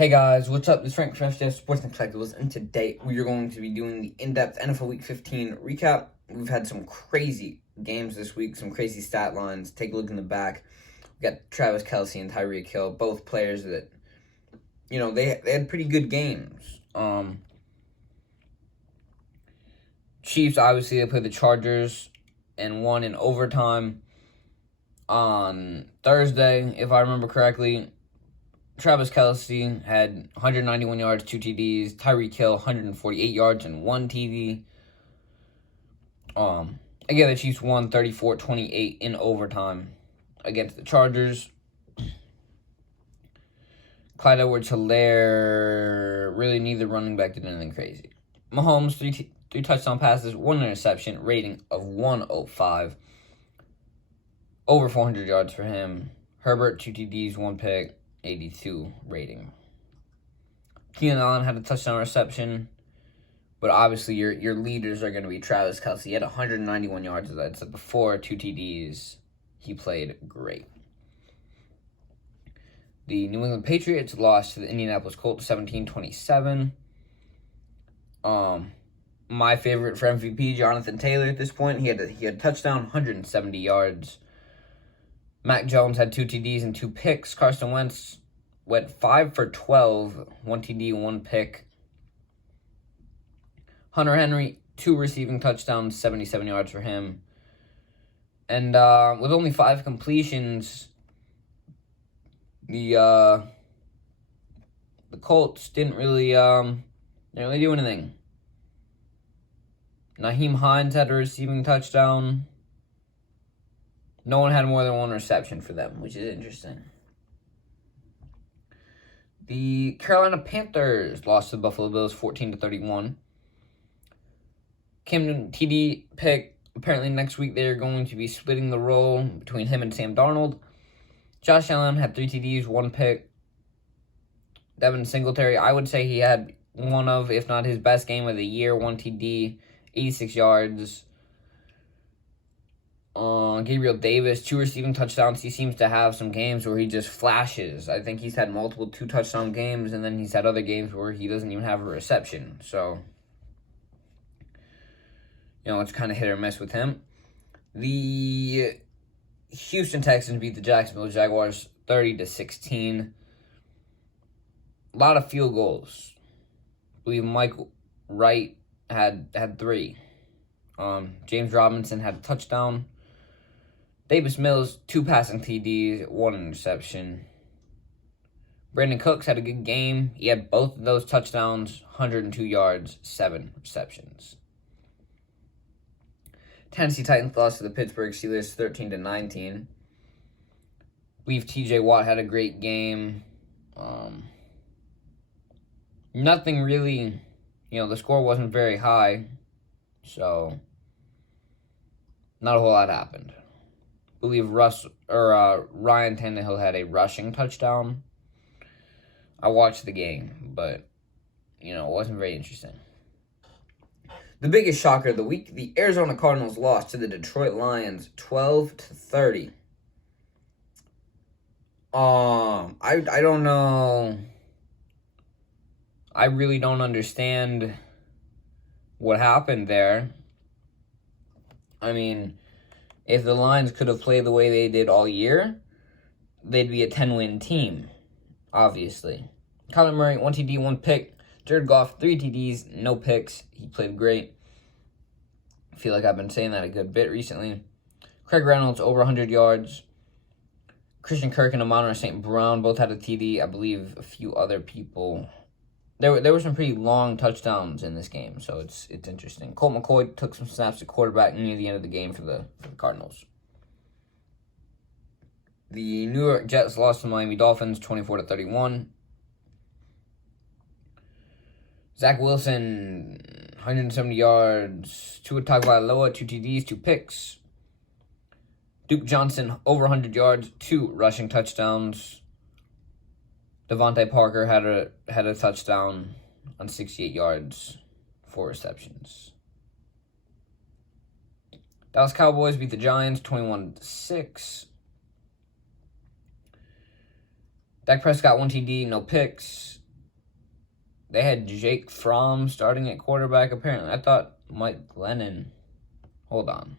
Hey guys, what's up? This is Frank from FCS Sports Untitled, and today we are going to be doing the in-depth NFL Week 15 recap. We've had some crazy games this week, some crazy stat lines. Take a look in the back. We got Travis Kelce and Tyreek Hill, both players that, they had pretty good games. Chiefs, obviously, they played the Chargers and won in overtime on Thursday, if I remember correctly. Travis Kelce had 191 yards, 2 TDs. Tyreek Hill, 148 yards and 1 TD. Again, the Chiefs won 34-28 in overtime against the Chargers. Clyde Edwards-Helaire, really neither running back did anything crazy. Mahomes, three touchdown passes, 1 interception, rating of 105. Over 400 yards for him. Herbert, 2 TDs, 1 pick. 82 rating. Keenan Allen had a touchdown reception, but obviously your leaders are going to be Travis Kelce. He had 191 yards, as I said before, 2 TDs. He played great. The New England Patriots lost to the Indianapolis Colts 17-27. My favorite for MVP, Jonathan Taylor, at this point, he had a touchdown, 170 yards. Mac Jones had 2 TDs and 2 picks. Carson Wentz went 5 for 12, 1 TD, 1 pick. Hunter Henry, 2 receiving touchdowns, 77 yards for him. And with only 5 completions, the Colts didn't really do anything. Nyheim Hines had a receiving touchdown. No one had more than 1 reception for them, which is interesting. The Carolina Panthers lost to the Buffalo Bills 14-31. Cam Newton TD pick. Apparently next week they're going to be splitting the role between him and Sam Darnold. Josh Allen had 3 TDs, 1 pick. Devin Singletary, I would say he had one of, if not his best game of the year. 1 TD, 86 yards. Gabriel Davis, 2 receiving touchdowns. He seems to have some games where he just flashes. I think he's had multiple 2-touchdown games, and then he's had other games where he doesn't even have a reception. So, it's kind of hit or miss with him. The Houston Texans beat the Jacksonville Jaguars 30-16. A lot of field goals. I believe Mike Wright had 3. James Robinson had a touchdown. Davis Mills, 2 passing TDs, 1 interception. Brandon Cooks had a good game. He had both of those touchdowns, 102 yards, 7 receptions. Tennessee Titans lost to the Pittsburgh Steelers 13-19. I believe TJ Watt had a great game. Nothing really, the score wasn't very high, so not a whole lot happened. I believe Ryan Tannehill had a rushing touchdown. I watched the game, but, it wasn't very interesting. The biggest shocker of the week, the Arizona Cardinals lost to the Detroit Lions 12-30. I don't know. I really don't understand what happened there. I mean, if the Lions could have played the way they did all year, they'd be a 10-win team, obviously. Kyler Murray, 1 TD, 1 pick. Jared Goff, 3 TDs, no picks. He played great. I feel like I've been saying that a good bit recently. Craig Reynolds, over 100 yards. Christian Kirk and Amon-Ra St. Brown both had a TD. I believe a few other people. There were some pretty long touchdowns in this game, so it's interesting. Colt McCoy took some snaps at quarterback near the end of the game for the Cardinals. The New York Jets lost to the Miami Dolphins 24-31. Zach Wilson, 170 yards. Tua Tagovailoa, 2 TDs, 2 picks. Duke Johnson, over 100 yards, 2 rushing touchdowns. Devontae Parker had a touchdown on 68 yards, 4 receptions. Dallas Cowboys beat the Giants 21-6. Dak Prescott, 1 TD, no picks. They had Jake Fromm starting at quarterback, apparently. I thought Mike Glennon. Hold on.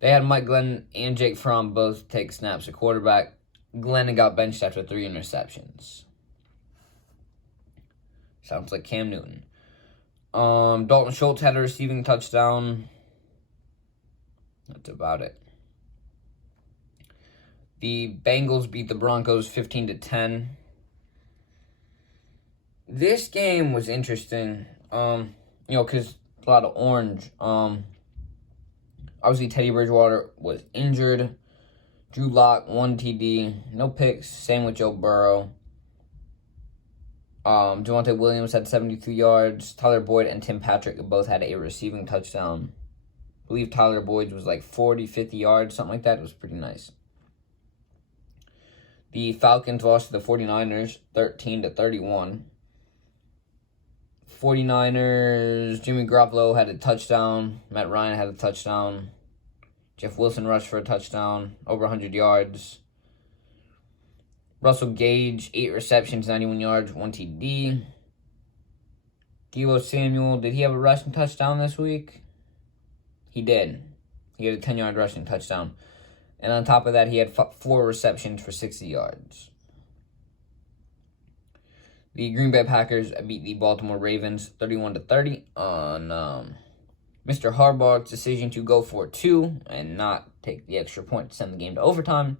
They had Mike Glennon and Jake Fromm both take snaps at quarterback. Glennon got benched after 3 interceptions. Sounds like Cam Newton. Dalton Schultz had a receiving touchdown. That's about it. The Bengals beat the Broncos 15-10. This game was interesting. Because a lot of orange. Obviously, Teddy Bridgewater was injured. Drew Lock, 1 TD. No picks. Same with Joe Burrow. Javonte Williams had 72 yards. Tyler Boyd and Tim Patrick both had a receiving touchdown. I believe Tyler Boyd's was like 40, 50 yards, something like that. It was pretty nice. The Falcons lost to the 49ers, 13-31. 49ers, Jimmy Garoppolo had a touchdown. Matt Ryan had a touchdown. Jeff Wilson rushed for a touchdown, over 100 yards. Russell Gage, 8 receptions, 91 yards, 1 TD. Deebo Samuel, did he have a rushing touchdown this week? He did. He had a 10-yard rushing touchdown. And on top of that, he had 4 receptions for 60 yards. The Green Bay Packers beat the Baltimore Ravens 31-30 on Mr. Harbaugh's decision to go for 2 and not take the extra point to send the game to overtime.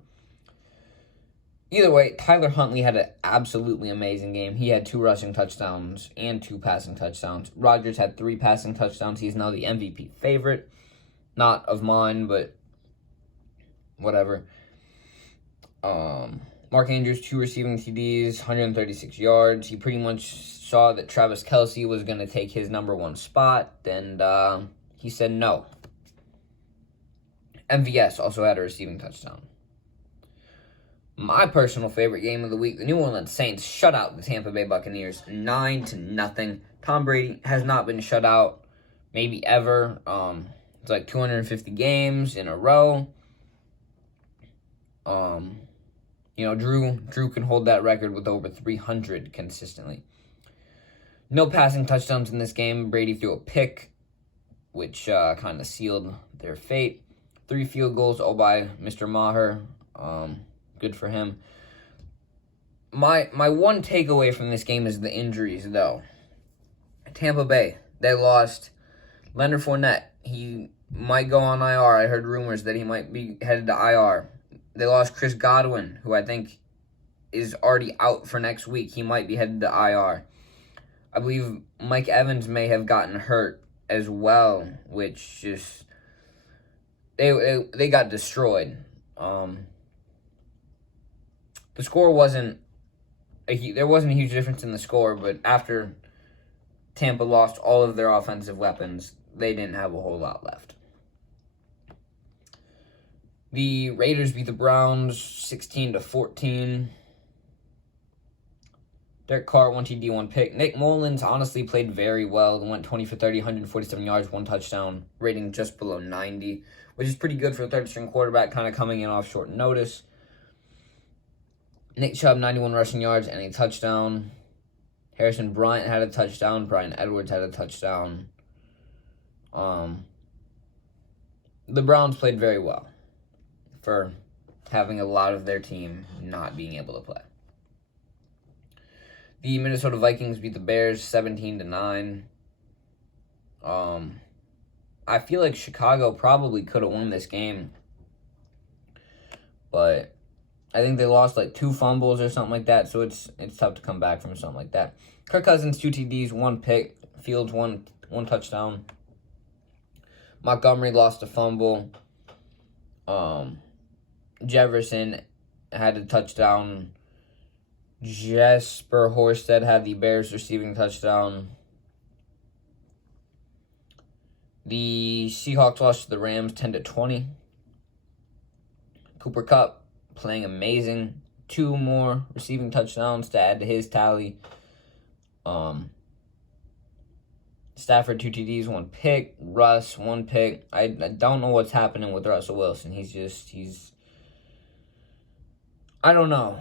Either way, Tyler Huntley had an absolutely amazing game. He had 2 rushing touchdowns and 2 passing touchdowns. Rodgers had 3 passing touchdowns. He's now the MVP favorite. Not of mine, but whatever. Mark Andrews, 2 receiving TDs, 136 yards. He pretty much saw that Travis Kelce was going to take his number 1 spot, and he said no. MVS also had a receiving touchdown. My personal favorite game of the week, the New Orleans Saints shut out the Tampa Bay Buccaneers 9-0. Tom Brady has not been shut out maybe ever. It's like 250 games in a row. Drew can hold that record with over 300 consistently. No passing touchdowns in this game. Brady threw a pick, which kind of sealed their fate. 3 field goals all by Mr. Maher. Good for him. My one takeaway from this game is the injuries, though. Tampa Bay, they lost Leonard Fournette. He might go on IR. I heard rumors that he might be headed to IR. They lost Chris Godwin, who I think is already out for next week. He might be headed to IR. I believe Mike Evans may have gotten hurt as well, which just they got destroyed. The score there wasn't a huge difference in the score, but after Tampa lost all of their offensive weapons, they didn't have a whole lot left. The Raiders beat the Browns 16-14. Derek Carr, 1 TD, 1 pick. Nick Mullins honestly played very well. They went 20 for 30, 147 yards, 1 touchdown, rating just below 90, which is pretty good for a third-string quarterback, kind of coming in off short notice. Nick Chubb, 91 rushing yards and a touchdown. Harrison Bryant had a touchdown. Bryan Edwards had a touchdown. The Browns played very well for having a lot of their team not being able to play. The Minnesota Vikings beat the Bears 17-9. I feel like Chicago probably could have won this game, but I think they lost like 2 fumbles or something like that, so it's tough to come back from something like that. Kirk Cousins, 2 TDs, 1 pick. Fields, one touchdown. Montgomery lost a fumble. Jefferson had a touchdown. Jesper Horsted had the Bears receiving touchdown. The Seahawks lost to the Rams 10-20. Cooper Kupp playing amazing. 2 more receiving touchdowns to add to his tally. Stafford, 2 TDs, 1 pick. Russ, 1 pick. I don't know what's happening with Russell Wilson. I don't know.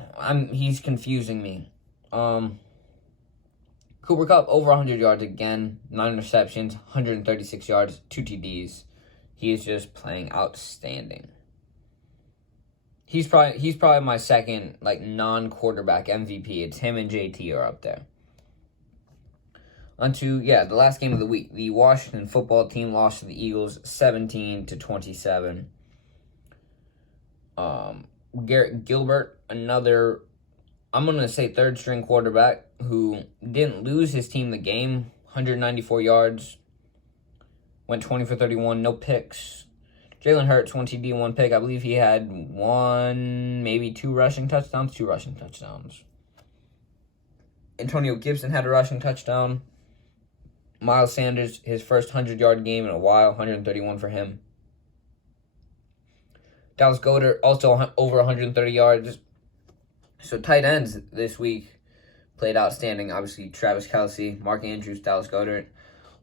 He's confusing me. Cooper Kupp, over 100 yards again, 9 receptions, 136 yards, 2 TDs. He is just playing outstanding. He's probably my second, non-quarterback MVP. It's him and JT are up there. The last game of the week. The Washington football team lost to the Eagles 17-27. Garrett Gilbert, another, I'm going to say third-string quarterback who didn't lose his team the game. 194 yards. Went 20 for 31, no picks. Jalen Hurts, 1 TD, 1 pick. I believe he had 1, maybe 2 rushing touchdowns. 2 rushing touchdowns. Antonio Gibson had a rushing touchdown. Miles Sanders, his first 100-yard game in a while, 131 for him. Dallas Goedert, also over 130 yards. So tight ends this week played outstanding. Obviously, Travis Kelce, Mark Andrews, Dallas Goedert.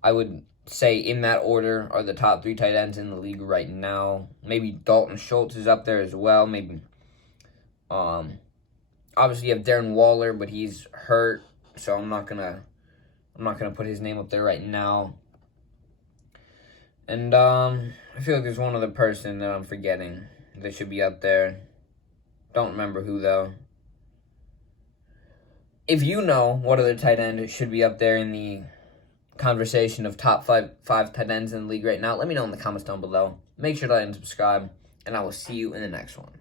I would say in that order are the top 3 tight ends in the league right now. Maybe Dalton Schultz is up there as well. Maybe. Obviously, you have Darren Waller, but he's hurt, so I'm not gonna put his name up there right now. And I feel like there's one other person that I'm forgetting that should be up there. Don't remember who, though. If you know what other tight end should be up there in the conversation of top five tight ends in the league right now, let me know in the comments down below. Make sure to like and subscribe, and I will see you in the next one.